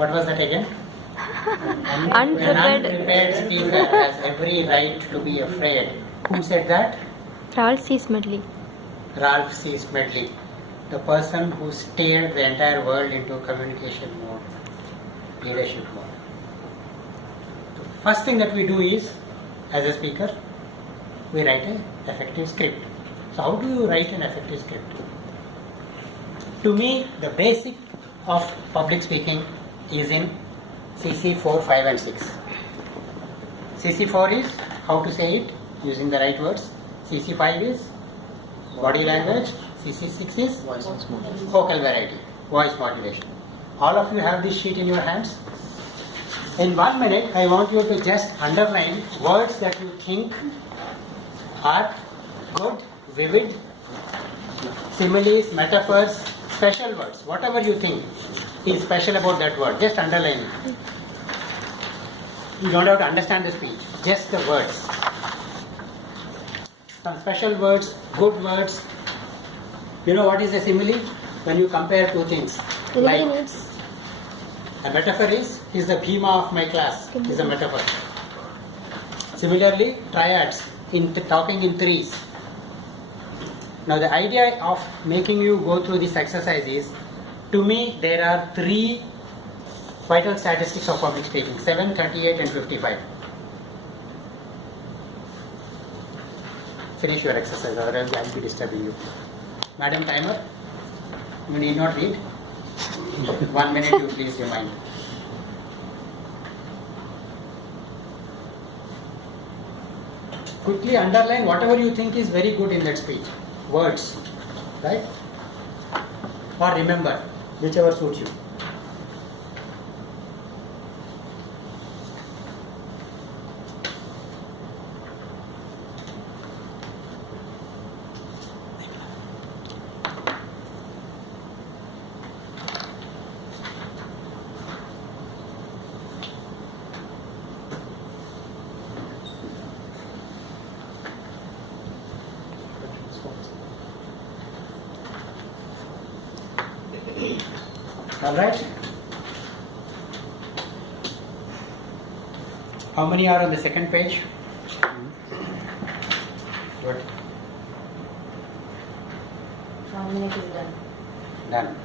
What was that again? An unprepared speaker has every right to be afraid. Who said that? Ralph C. Smedley. Ralph C. Smedley, the person who steered the entire world into communication mode, leadership mode. The first thing that we do is, as a speaker, we write an effective script. So how do you write an effective script? To me, the basic of public speaking is in CC 4, 5 and 6. CC 4 is how to say it using the right words. CC 5 is body language. CC 6 is vocal variety, voice modulation. All of you have this sheet in your hands. In 1 minute, I want you to just underline words that you think are good, vivid, similes, metaphors, special words. Whatever you think is special about that word, just underline it. You don't have to understand the speech, just the words. Some special words, good words. You know what is a simile? When you compare two things. Like a metaphor is, he's the Bhima of my class, is a metaphor. Similarly, triads, talking in threes. Now the idea of making you go through this exercise is, to me there are 3 vital statistics of public speaking, 7, 38 and 55. Finish your exercise, otherwise I will be disturbing you. Madam Timer, you need not read. 1 minute you please remind. Quickly underline whatever you think is very good in that speech. Words, right? Or remember, whichever suits you. Alright? How many are on the second page? Good. How minute is done? Done.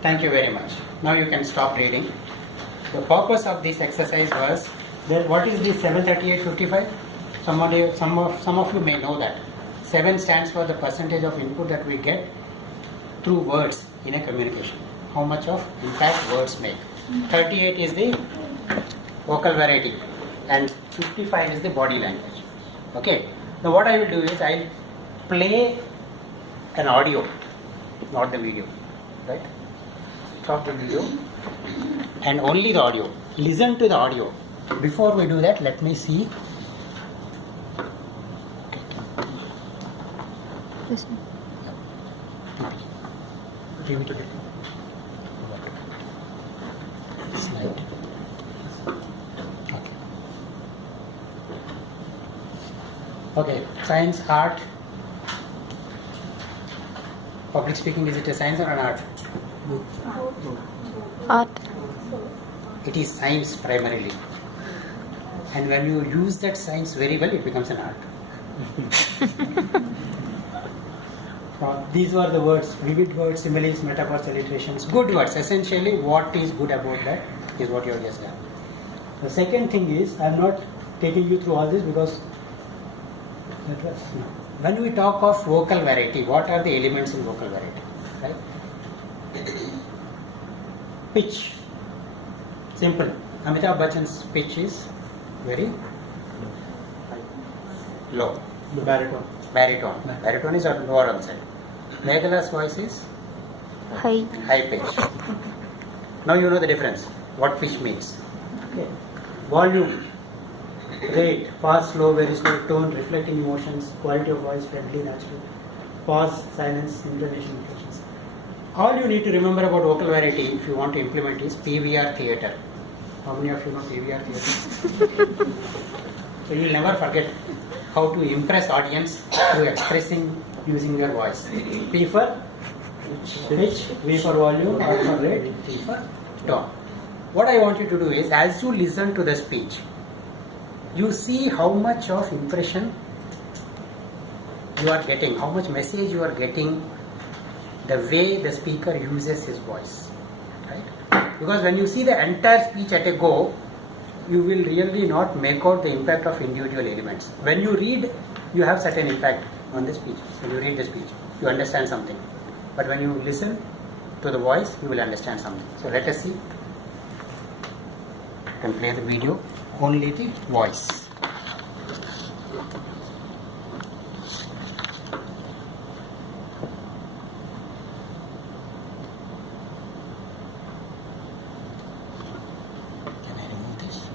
Thank you very much. Now you can stop reading. The purpose of this exercise was, what is the 73855? Some of you may know that. 7 stands for the percentage of input that we get through words in a communication. How much of impact words make. 38 is the vocal variety and 55 is the body language. Okay. Now what I will do is I will play an audio, not the video. Right? Stop the video and only the audio. Listen to the audio. Before we do that, let me see. This one. Give it again. Slide. Okay, science, art. Public speaking, is it a science or an art? Art. It is science primarily. And when you use that science very well, it becomes an art. These were the words, vivid words, similes, metaphors, alliterations, good words. Essentially, what is good about that is what you have just done. The second thing is, I am not taking you through all this because when we talk of vocal variety, what are the elements in vocal variety? Right? Pitch. Simple. Amitabh Bachchan's pitch is very low. The baritone. Baritone is on lower on side. Meghala's voice is High. high pitch. Now you know the difference. What pitch means. Okay. Volume, rate, fast, slow, very slow, tone, reflecting emotions, quality of voice, friendly, natural, pause, silence, intonation, inflections. All you need to remember about vocal variety, if you want to implement, is PVR theatre. How many of you know PVR theatre? So you will never forget how to impress audience through expressing using your voice. P for pitch, V for volume, R for rate, T for tone. what I want you to do is, as you listen to the speech, you see how much of impression you are getting, how much message you are getting, the way the speaker uses his voice, right? Because when you see the entire speech at a go, you will really not make out the impact of individual elements. When you read, you have certain impact on the speech. When you read the speech, you understand something. But when you listen to the voice, you will understand something. So let us see. I can play the video, only the voice. Can I remove this?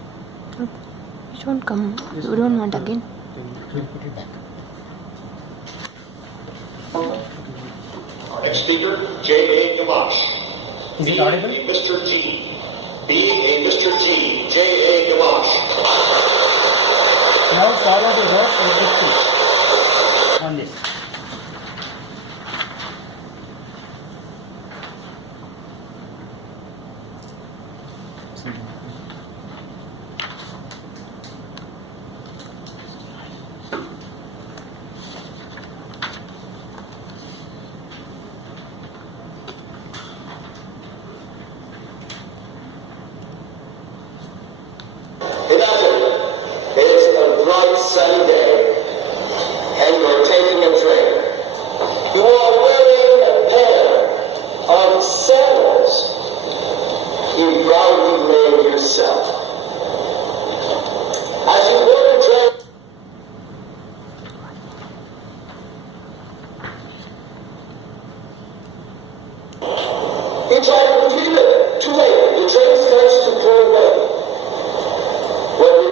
It won't come. You don't want again. We'll put it back. Our next speaker, J.A. Gamache. Is it audible? Being a Mr. G. Being a Mr. G. J.A. Gamache. Now follow the words of the speech on this. Imagine it's a bright sunny day and you're taking a drink. You are wearing a pair of sandals you proudly made yourself. As you go to drink, you try to retrieve it. Too late. The train starts to pull away. Well,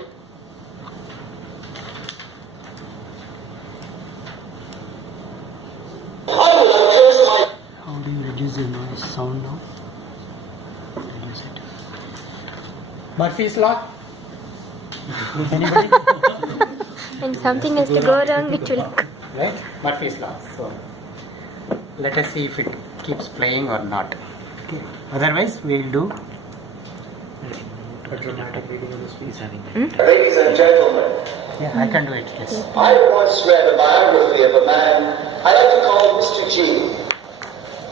I would have cursed my How do you reduce the noise sound now? Reduce it. Murphy's law? Anybody? And something has to go wrong, it will. Right? Murphy's law. So let us see if it keeps playing or not. Okay. Otherwise, we will do. Ladies and gentlemen, Yeah, I can do it. Yes. I once read a biography of a man I like to call Mr. G,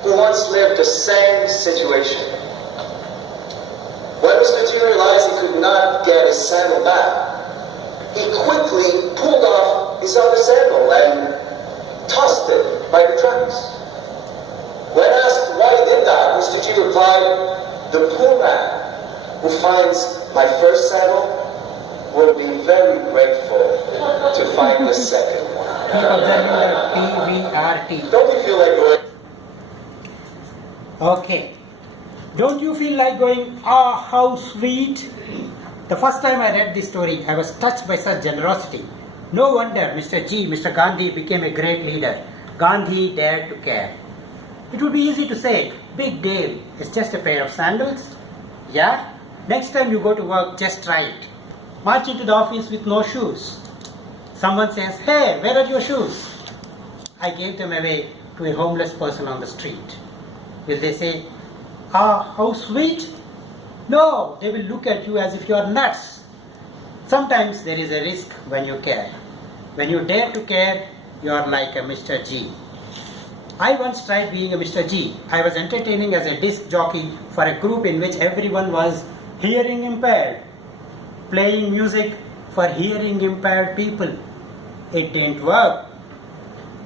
who once lived the same situation. When Mr. G realized he could not get his sandal back, he quickly pulled off his other sandal and tossed it by the tracks. When asked why he did that, Mr. G replied, "The poor man who finds my first sandal will be very grateful to find the second one." Keep observing the PVRT. Don't you feel like going? Okay. Don't you feel like going, ah, how sweet? The first time I read this story, I was touched by such generosity. No wonder Mr. G, Mr. Gandhi became a great leader. Gandhi dared to care. It would be easy to say, big deal, it's just a pair of sandals. Yeah? Next time you go to work, just try it. March into the office with no shoes. Someone says, hey, where are your shoes? I gave them away to a homeless person on the street. Will they say, ah, how sweet? No, they will look at you as if you are nuts. Sometimes there is a risk when you care. When you dare to care, you are like a Mr. G. I once tried being a Mr. G. I was entertaining as a disc jockey for a group in which everyone was hearing impaired, playing music for hearing impaired people. It didn't work.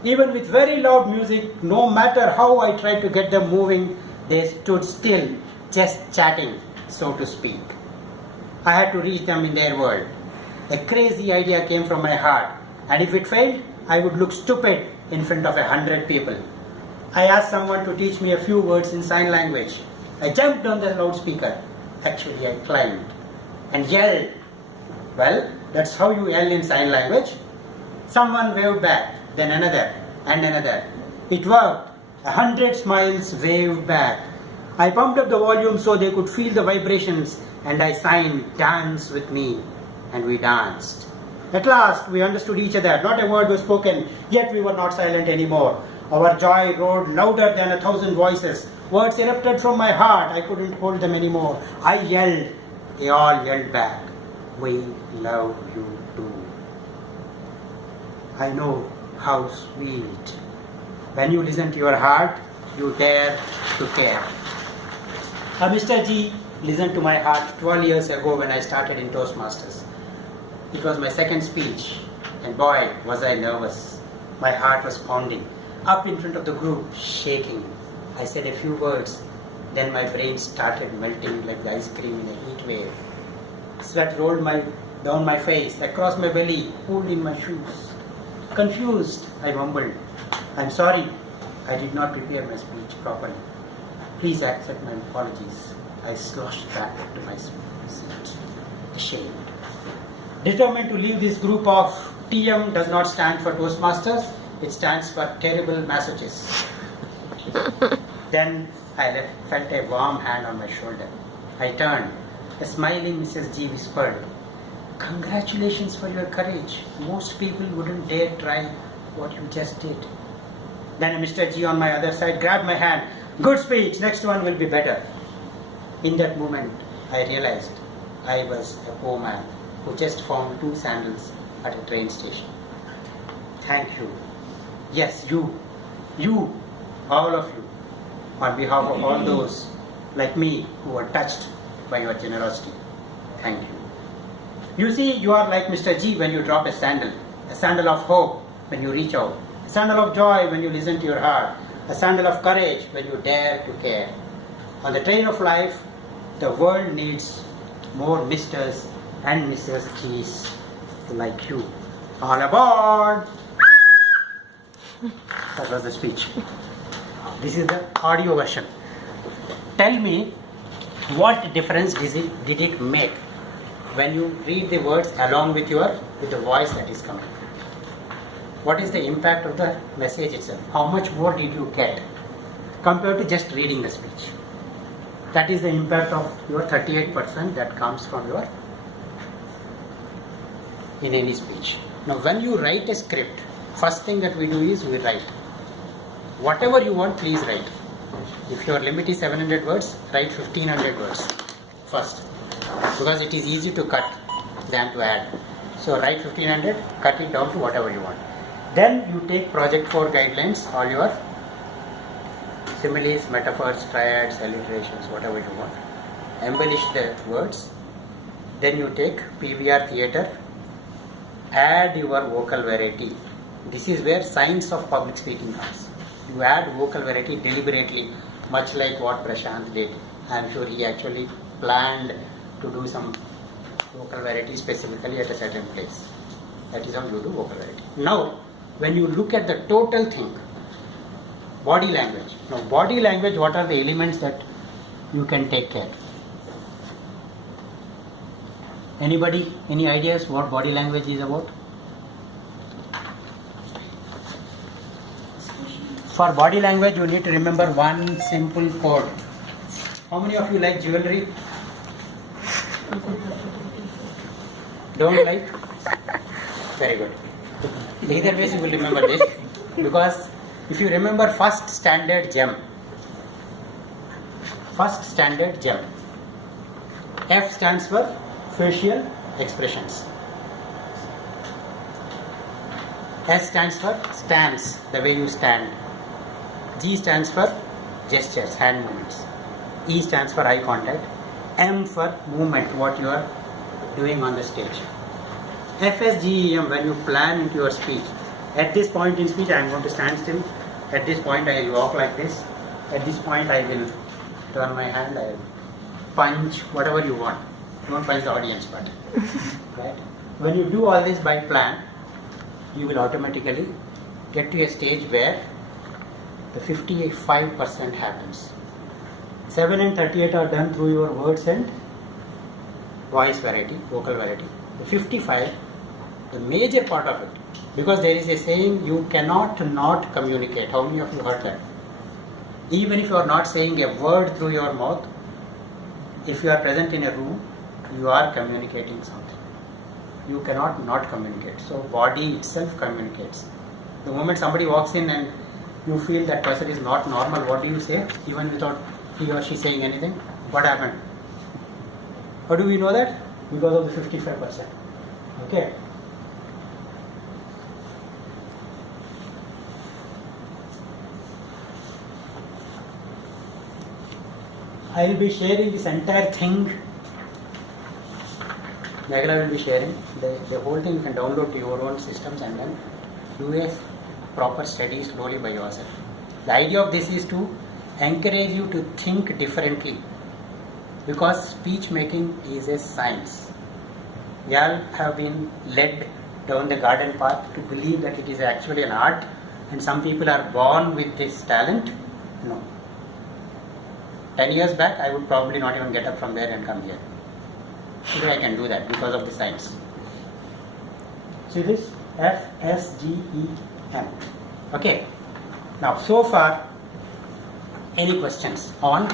Even with very loud music, no matter how I tried to get them moving, they stood still, just chatting, so to speak. I had to reach them in their world. A crazy idea came from my heart, and if it failed, I would look stupid in front of 100 people. I asked someone to teach me a few words in sign language. I jumped on the loudspeaker. Actually, I climbed and yelled. Well, that's how you yell in sign language. Someone waved back, then another, and another. It worked. 100 smiles waved back. I pumped up the volume so they could feel the vibrations, and I signed, dance with me, and we danced. At last, we understood each other. Not a word was spoken, yet we were not silent anymore. Our joy roared louder than 1,000 voices. Words erupted from my heart. I couldn't hold them anymore. I yelled. They all yelled back. We love you too. I know how sweet. When you listen to your heart, you dare to care. Mr. G listened to my heart 12 years ago when I started in Toastmasters. It was my second speech, and boy, was I nervous. My heart was pounding. Up in front of the group, shaking. I said a few words, then my brain started melting like the ice cream in a heat wave. Sweat rolled down my face, across my belly, pulled in my shoes. Confused, I mumbled, I'm sorry, I did not prepare my speech properly. Please accept my apologies. I sloshed back to my seat, ashamed. Determined to leave this group of TM does not stand for Toastmasters, it stands for Terrible Massachusetts. Then I felt a warm hand on my shoulder. I turned. A smiling Mrs. G whispered, Congratulations for your courage. Most people wouldn't dare try what you just did. Then Mr. G on my other side grabbed my hand. Good speech, next one will be better. In that moment, I realized I was a poor man who just found 2 sandals at a train station. Thank you. Yes, you, all of you, on behalf of all those like me who were touched by your generosity. Thank you. You see, you are like Mr. G when you drop a sandal of hope when you reach out, a sandal of joy when you listen to your heart, a sandal of courage when you dare to care. On the train of life, the world needs more Mrs. and Mrs. G's like you. All aboard! That was the speech. This is the audio version. Tell me, what difference did it make when you read the words along with the voice that is coming? What is the impact of the message itself? How much more did you get compared to just reading the speech? That is the impact of your 38% that comes from in any speech. Now when you write a script, first thing that we do is we write. Whatever you want, please write. If your limit is 700 words, write 1500 words first, because it is easy to cut than to add. So write 1500, cut it down to whatever you want. Then you take Project 4 guidelines, all your similes, metaphors, triads, alliterations, whatever you want. Embellish the words. Then you take PBR theatre, add your vocal variety. This is where science of public speaking comes. You add vocal variety deliberately, much like what Prashant did. I am sure he actually planned to do some vocal variety specifically at a certain place. That is how you do vocal variety. Now, when you look at the total thing, body language. Now, body language, what are the elements that you can take care? Anybody, any ideas what body language is about? For body language, you need to remember one simple code. How many of you like jewelry? Don't like? Very good. Either ways you will remember this, because if you remember first standard gem, F stands for facial expressions. S stands for stance, the way you stand. G stands for gestures, hand movements. E stands for eye contact. M for movement, what you are doing on the stage. FSGEM, when you plan into your speech, at this point in speech I am going to stand still, at this point I will walk like this, at this point I will turn my hand, I will punch, whatever you want. Don't punch the audience, but right? When you do all this by plan, you will automatically get to a stage where the 55% happens. 7 and 38 are done through your words and voice variety, vocal variety. The 55, the major part of it, because there is a saying, you cannot not communicate. How many of you heard that? Even if you are not saying a word through your mouth, if you are present in a room, you are communicating something. You cannot not communicate. So body itself communicates. The moment somebody walks in and you feel that person is not normal, what do you say? Even without he or she saying anything? What happened? How do we know that? Because of the 55%. Okay. I will be sharing this entire thing. Meghala will be sharing. The whole thing you can download to your own systems and then do a proper study slowly by yourself. The idea of this is to encourage you to think differently, because speech making is a science. We all have been led down the garden path to believe that it is actually an art and some people are born with this talent. No. 10 years back, I would probably not even get up from there and come here. Today I can do that because of the science. See this? FSGEM. Okay. Now, so far, any questions on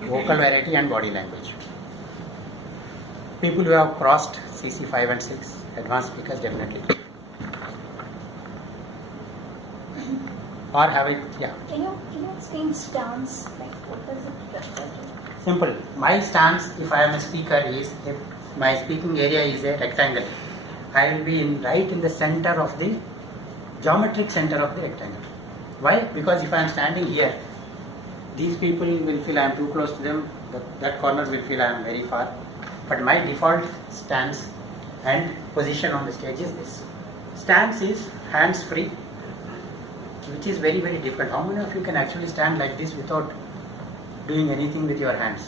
vocal variety and body language? People who have crossed CC 5 and 6, advanced speakers, definitely. Or have it, yeah. Can you explain stance? Like, what does it refer to? Simple. My stance, if I am a speaker, is if my speaking area is a rectangle, I will be right in the center of the geometric center of the rectangle. Why? Because if I am standing here, these people will feel I am too close to them, that corner will feel I am very far. But my default stance and position on the stage is this. Stance is hands free, which is very, very difficult. How many of you can actually stand like this without doing anything with your hands?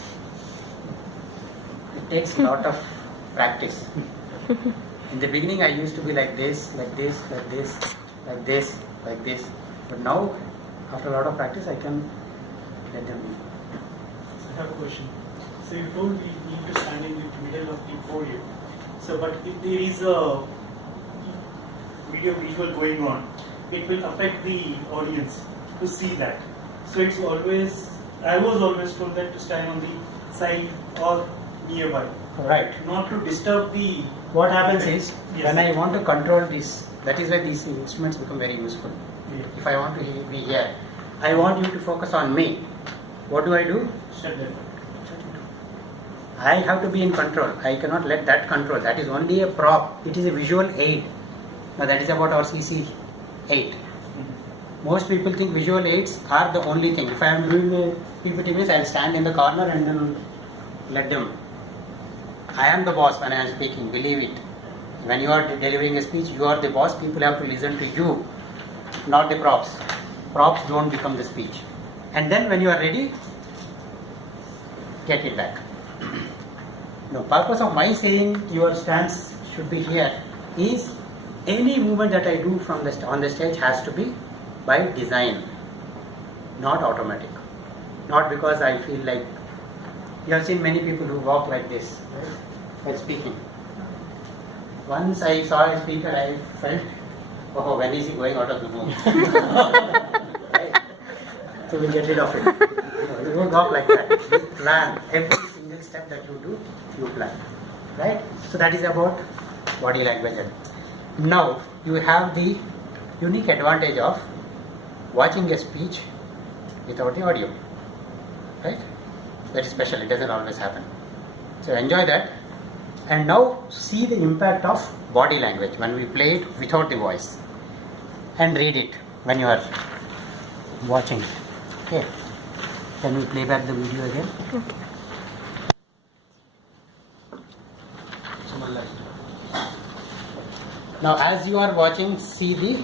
It takes a lot of practice. In the beginning I used to be like this, like this, like this, like this, like this. But now, after a lot of practice, I can let them be. I have a question. So you told we need to stand in the middle of the podium. So, but if there is a video visual going on, it will affect the audience to see that. So it's always, I was always told that to stand on the side or nearby, Right. not to disturb the. What happens is, Yes. when I want to control this, that is why these instruments become very useful. Yeah. If I want to be here, I want you to focus on me. What do? Shut that. I have to be in control. I cannot let that control. That is only a prop. It is a visual aid. Now that is about our CC 8. Most people think visual aids are the only thing. If I am doing a PPT means I will stand in the corner and then let them. I am the boss when I am speaking, believe it. When you are delivering a speech, you are the boss. People have to listen to you, not the props. Props don't become the speech. And then when you are ready, get it back. The purpose of my saying your stance should be here is any movement that I do from on the stage has to be by design, not automatic. Not because I feel like, you have seen many people who walk like this, right, while speaking. Once I saw a speaker, I felt, oh, when is he going out of the room? Right? So we get rid of it. You don't walk like that. You plan. Every single step that you do, you plan. Right? So that is about body language. Now you have the unique advantage of watching a speech without the audio. Right? That is special. It doesn't always happen. So enjoy that. And now see the impact of body language when we play it without the voice. And read it when you are watching it. Okay. Can we play back the video again? Okay. Now as you are watching, see the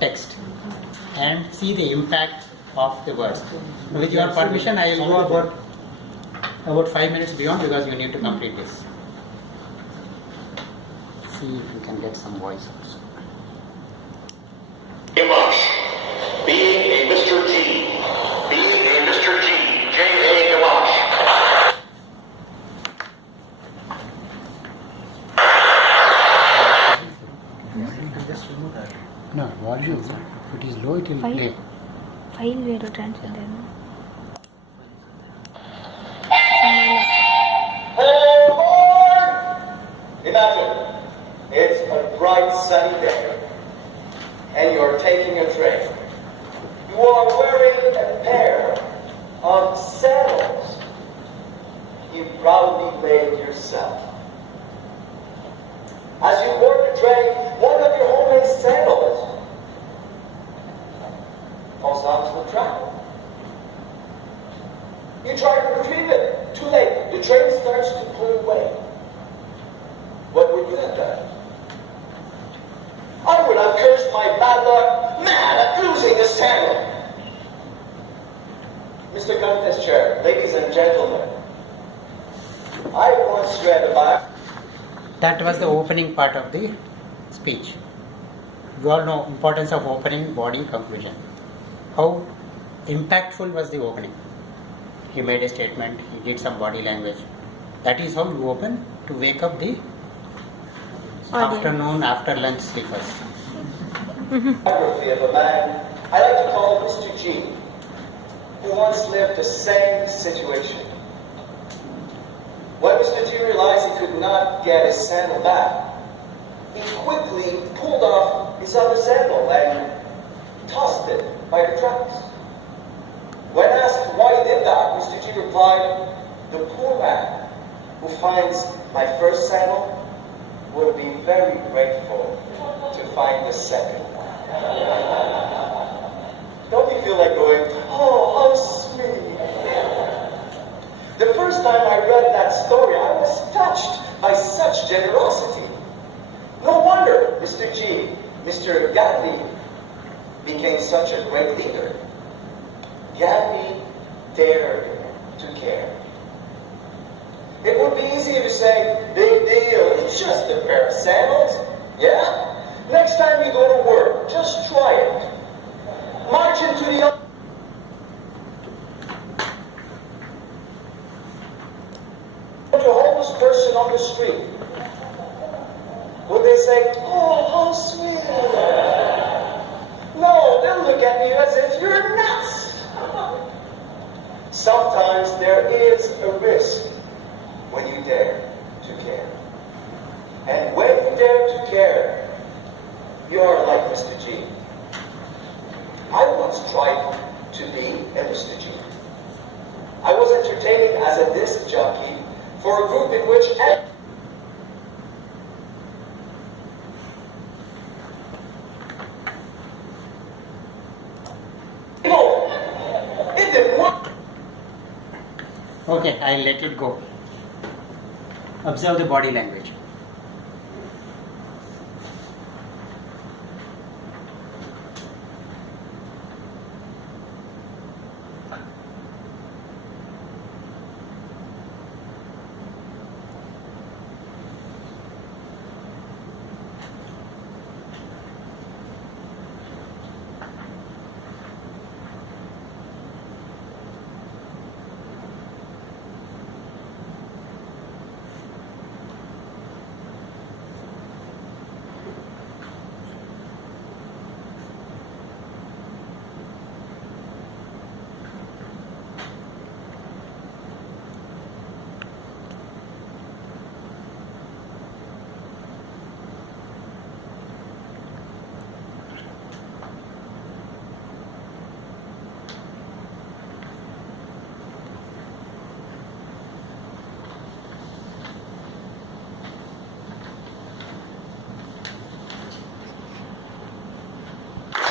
text and see the impact of the words. With your permission, I will go about 5 minutes beyond because you need to complete this. See if you can get some voice also. Gamache. Being a Mr. G. Being a Mr. G. J.A. Gamache. No, volume. If it is low, it will File. play. File where to transfer them. Imagine, it's a bright sunny day, and you're taking a train. who are wearing a pair of sandals you proudly made yourself. As you work to drain one of your homemade sandals falls onto the track. You try to retrieve it. Too late. The train starts to pull away. What would you have done? I would have cursed my bad luck, mad at losing a sandal. Mr. Contest Chair, ladies and gentlemen, I once read about... That was the opening part of the speech. You all know importance of opening, body, conclusion. How impactful was the opening? He made a statement, he did some body language. That is how you open to wake up the afternoon after lunch sleepers. Biography of a man I like to call Mr. G, who once lived the same situation. When Mr. G realized he could not get his sandal back, he quickly pulled off his other sandal and tossed it by the tracks. When asked why he did that, Mr. G replied, "The poor man who finds my first sandal will be very grateful to find the second one." Don't you feel like going, "Oh, how sweet"? The first time I read that story, I was touched by such generosity. No wonder Mr. G, Mr. Gandhi, became such a great leader. Gandhi dared to care. It would be easy to say, "Big deal, it's just a pair of sandals." Yeah? Next time you go to work, just try it. March into the... a homeless person on the street. Would they say, "Oh, how sweet"? No, they'll look at you as if you're nuts. Sometimes there is a risk when you dare to care. And when you dare to care, you are like Mr. G. I once tried to be a Mr. G. I was entertaining as a disc jockey for a group in which... It didn't work. Okay, I'll let it go. Observe the body language.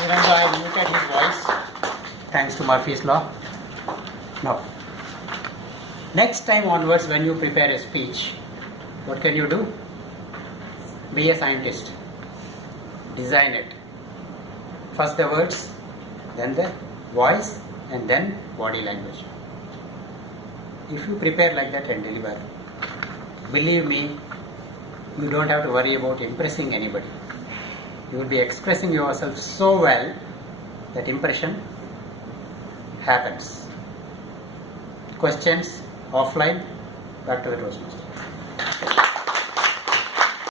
Even though I muted his voice, thanks to Murphy's law. Now, next time onwards when you prepare a speech, what can you do? Be a scientist. Design it. First the words, then the voice, and then body language. If you prepare like that and deliver, believe me, you don't have to worry about impressing anybody. You will be expressing yourself so well that impression happens. Questions offline, back to the Toastmaster.